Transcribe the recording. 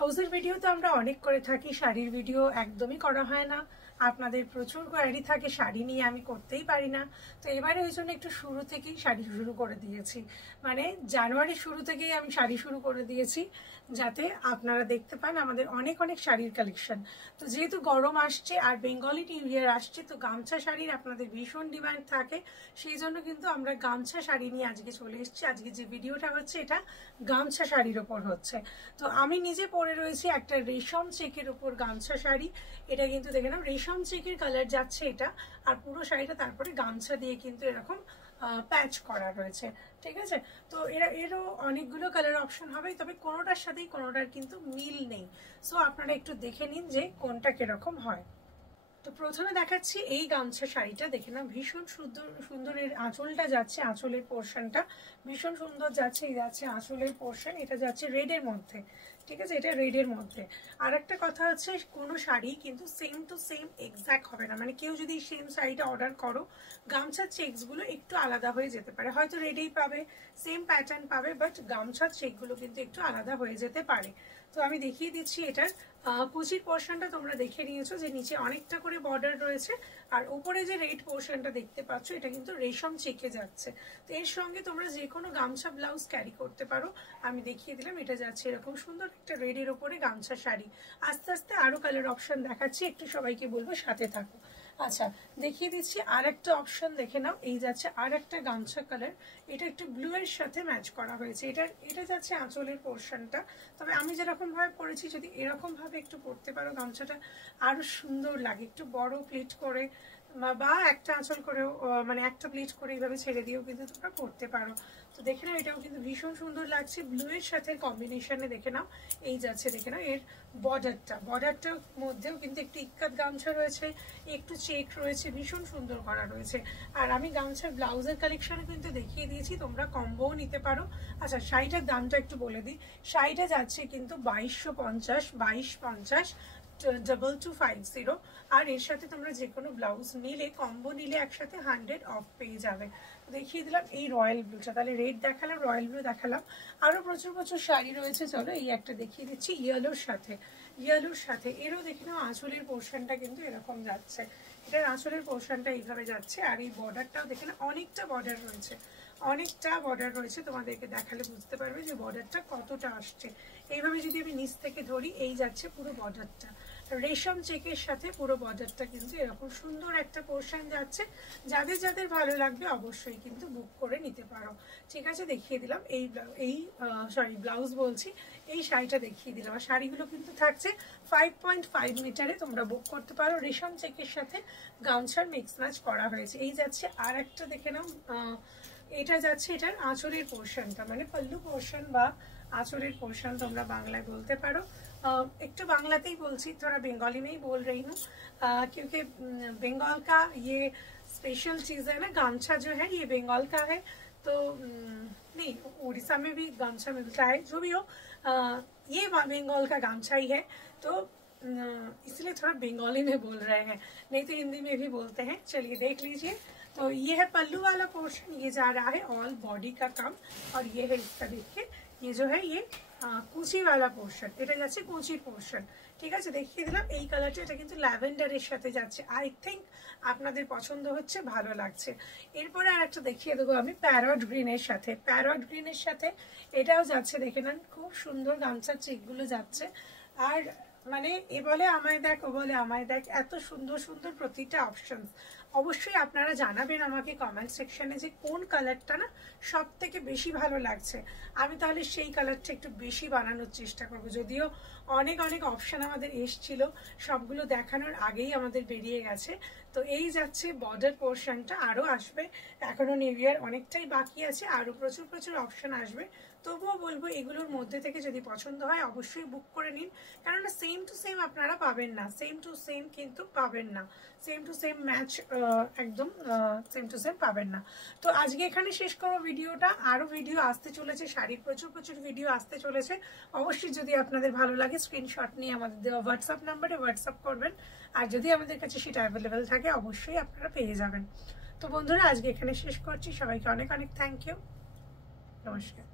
ব্লাউজের ভিডিও তো আমরা অনেক করে থাকি, শাড়ির ভিডিও একদমই করা হয় না। আপনাদের প্রচুর কোয়ারি থাকে শাড়ি নিয়ে, আমি করতেই পারি না। তো এবারে ওই জন্য একটু শুরু থেকেই শাড়ি শুরু করে দিয়েছি, মানে জানুয়ারির শুরু থেকেই আমি শাড়ি শুরু করে দিয়েছি, যাতে আপনারা দেখতে পান আমাদের অনেক অনেক শাড়ির কালেকশন। তো যেহেতু গরম আসছে আর বেঙ্গলি নিউ ইয়ার আসছে, তো গামছা শাড়ির আপনাদের ভীষণ ডিমান্ড থাকে, সেই জন্য কিন্তু আমরা গামছা শাড়ি নিয়ে আজকে চলে এসেছি। আজকে যে ভিডিওটা হচ্ছে এটা গামছা শাড়ির ওপর হচ্ছে। তো আমি নিজে পরে রয়েছি একটা রেশম চেকের উপর গামছা শাড়ি। এটা কিন্তু দেখে নাও রেশম চেকের কালার যাচ্ছে এটা, আর পুরো শাড়িটা তারপরে গামছা দিয়ে কিন্তু এরকম প্যাচ করা রয়েছে, ঠিক আছে। তো এরও অনেকগুলো কালার অপশন হবে, তবে কোনোটার সাথেই কোনোটার কিন্তু মিল নেই। সো আপনারা একটু দেখে নিন যে কোনটা কিরকম হয়। তো প্রথমে দেখাচ্ছি এই গামছা শাড়িটা, দেখে না ভীষণ সুন্দর সুন্দর। এর আঁচলটা যাচ্ছে, আঁচলের পোর্শনটা ভীষণ সুন্দর যাচ্ছে। এই যাচ্ছে আঁচলের পোর্শন, এটা যাচ্ছে রেডের মধ্যে, ঠিক আছে, এটা রেডের মধ্যে। আর একটা কথা হচ্ছে কোনো শাড়ি কিন্তু সেম টু সেম এক্স্যাক্ট হবে না, মানে কেউ যদি সেম শাড়িটা অর্ডার করো, গামছার চেকসগুলো একটু আলাদা হয়ে যেতে পারে। হয়তো রেডেই পাবে, সেম প্যাটার্ন পাবে, বাট গামছার চেকগুলো কিন্তু একটু আলাদা হয়ে যেতে পারে। তো আমি দেখিয়ে দিচ্ছি এটার কুচির পোর্শনটা। তোমরা দেখে নিয়েছো যে নিচে অনেকটা করে বর্ডার রয়েছে, আর উপরে যে রেড পোর্শনটা দেখতে পাচ্ছ এটা কিন্তু রেশম চেকে যাচ্ছে। তো এর সঙ্গে তোমরা যে কোনো গামছা ব্লাউজ ক্যারি করতে পারো। আমি দেখিয়ে দিলাম এটা যাচ্ছে এরকম সুন্দর একটা রেডের ওপরে গামছা শাড়ি। আস্তে আস্তে আরো কালার অপশন দেখাচ্ছি, একটু সবাইকে বলবো সাথে থাকো। আচ্ছা, দেখিয়ে দিচ্ছি আর একটা অপশন, দেখে নাও এই যাচ্ছে আর একটা গামছা কালার। এটা একটু ব্লু এর সাথে ম্যাচ করা হয়েছে। এটা যাচ্ছে আঁচলের পোর্শনটা। তবে আমি যেরকম ভাবে পরেছি, যদি এরকম ভাবে একটু পরতে পারো গামছাটা আরো সুন্দর লাগে, একটু বড় প্লিট করে বা একটা আঁচল করেও, মানে একটা প্লিট করে এইভাবে ছেড়ে দিয়েও কিন্তু তোমরা পরতে পারো। তো দেখে নাও এটাও কিন্তু ভীষণ সুন্দর লাগছে, ব্লু এর সাথে কম্বিনেশনে। দেখে নাও এই যাচ্ছে, দেখে নাও এর বর্ডারটার মধ্যেও কিন্তু একটু ইক্কাত গামছা রয়েছে, একটু চেক রয়েছে, ভীষণ সুন্দর করা রয়েছে। আর আমি গামছার ব্লাউজের কালেকশনে কিন্তু দেখিয়ে দিয়েছি, তোমরা কম্বোও নিতে পারো। আচ্ছা, শাড়িটার দামটা একটু বলে দিই। শাড়িটা যাচ্ছে কিন্তু 2250 2250, আর এর সাথে তোমরা যে কোনো ব্লাউজ নিলে, কম্বো নিলে একসাথে 100 অফ পেয়ে যাবে। দেখিয়ে দিলাম এই রয়্যাল ব্লুটা, তাহলে রেড দেখালাম, রয়্যাল ব্লু দেখালাম, আরো প্রচুর প্রচুর শাড়ি রয়েছে। চলো এই একটা দেখিয়ে দিচ্ছি ইয়েলোর সাথে। এরও দেখে নাও আঁচলের পোর্শনটা কিন্তু এরকম যাচ্ছে, এটার আঁচলের পোর্শনটা এইভাবে যাচ্ছে। আর এই বর্ডারটাও দেখে না অনেকটা বর্ডার রয়েছে, তোমাদেরকে দেখালে বুঝতে পারবে যে বর্ডারটা কতটা আসছে। এইভাবে যদি আমি নিচ থেকে ধরি, এই যাচ্ছে পুরো বর্ডারটা, রেশম চেকের সাথে পুরো বর্ডারটা কিন্তু এরকম সুন্দর একটা পোর্শন যাচ্ছে। যাদের যাদের ভালো লাগবে অবশ্যই কিন্তু বুক করে নিতে পারো, ঠিক আছে। দেখিয়ে দিলাম ব্লাউজ বলছি, এই শাড়িটা দেখিয়ে দিলাম। আর শাড়িগুলো কিন্তু থাকছে 5.5 মিটারে, তোমরা বুক করতে পারো। রেশম চেকের সাথে গামছার মিক্স ম্যাচ করা হয়েছে। এই যাচ্ছে আর একটা, দেখে নাও এটা যাচ্ছে এটার আঁচলের পোর্শনটা, মানে পল্লু পোর্শন বা आंचलेर पोर्शन তোমরা বাংলায় বলতে পারো। একটু বাংলাতেই বলছি, थोड़ा बंगाली में ही बोल रही हूँ, क्योंकि बंगाल का ये स्पेशल चीज़ है ना, गामछा जो है ये बंगाल का है। तो नहीं, उड़ीसा में भी गामछा मिलता है, जो भी हो ये बंगाल का गामछा ही है, तो इसलिए थोड़ा बंगाली में बोल रहे हैं, नहीं तो हिंदी में भी बोलते हैं। चलिए देख लीजिए, तो ये है पल्लू वाला पोर्शन, ये जा रहा है ऑल बॉडी का काम, और ये है इसका देखिए ये जो है ये কুচি वाला পোর্শন, এটা যাচ্ছে কুচির পোর্শন, ঠিক আছে। দেখিয়ে দিলাম এই কালারটা, এটা কিন্তু ল্যাভেন্ডারের সাথে যাচ্ছে। আই থিঙ্ক আপনাদের পছন্দ হচ্ছে, ভালো লাগছে। এরপরে আর একটা দেখিয়ে দেবো আমি প্যারট গ্রিনের সাথে। প্যারট গ্রিনের সাথে এটাও যাচ্ছে, দেখে নেন খুব সুন্দর গামছার চেকগুলো যাচ্ছে। আর মানে এ বলে আমায় দেখ, ও বলে আমায় দেখ, এত সুন্দর সুন্দর প্রতিটা অপশন। অবশ্যই আপনারা জানাবেন আমাকে কমেন্ট সেকশনে যে কোন কালারটা না সব থেকে বেশি ভালো লাগছে, আমি তাহলে সেই কালারটা একটু বেশি বানানোর চেষ্টা করব। যদিও অনেক অনেক অপশন আমাদের এসছিল, সবগুলো দেখানোর আগেই আমাদের বেরিয়ে গেছে। তো এই যাচ্ছে বর্ডার পোর্শনটা, আরও আসবে, এখনো নিউ ইয়ার অনেকটাই বাকি আছে, আরও প্রচুর প্রচুর অপশন আসবে। তবুও বলবো এগুলোর মধ্যে থেকে যদি পছন্দ হয় অবশ্যই বুক করে নিন, কেননা সেম টু সেম আপনারা পাবেন না, সেম টু সেম কিন্তু পাবেন না, সেম টু সেম ম্যাচ একদম সেম টু সেম পাবেন না। তো আজকে এখানে শেষ করবো ভিডিওটা, আরও ভিডিও আসতে চলেছে, শাড়ির প্রচুর প্রচুর ভিডিও আসতে চলেছে। অবশ্যই যদি আপনাদের ভালো লাগে স্ক্রিনশট নিয়ে আমাদের দেওয়া হোয়াটসঅ্যাপ নাম্বারে হোয়াটসঅ্যাপ করবেন, আর যদি আমাদের কাছে সেটা অ্যাভেলেবেল থাকে অবশ্যই আপনারা পেয়ে যাবেন। তো বন্ধুরা আজকে এখানে শেষ করছি, সবাইকে অনেক অনেক থ্যাংক ইউ, নমস্কার।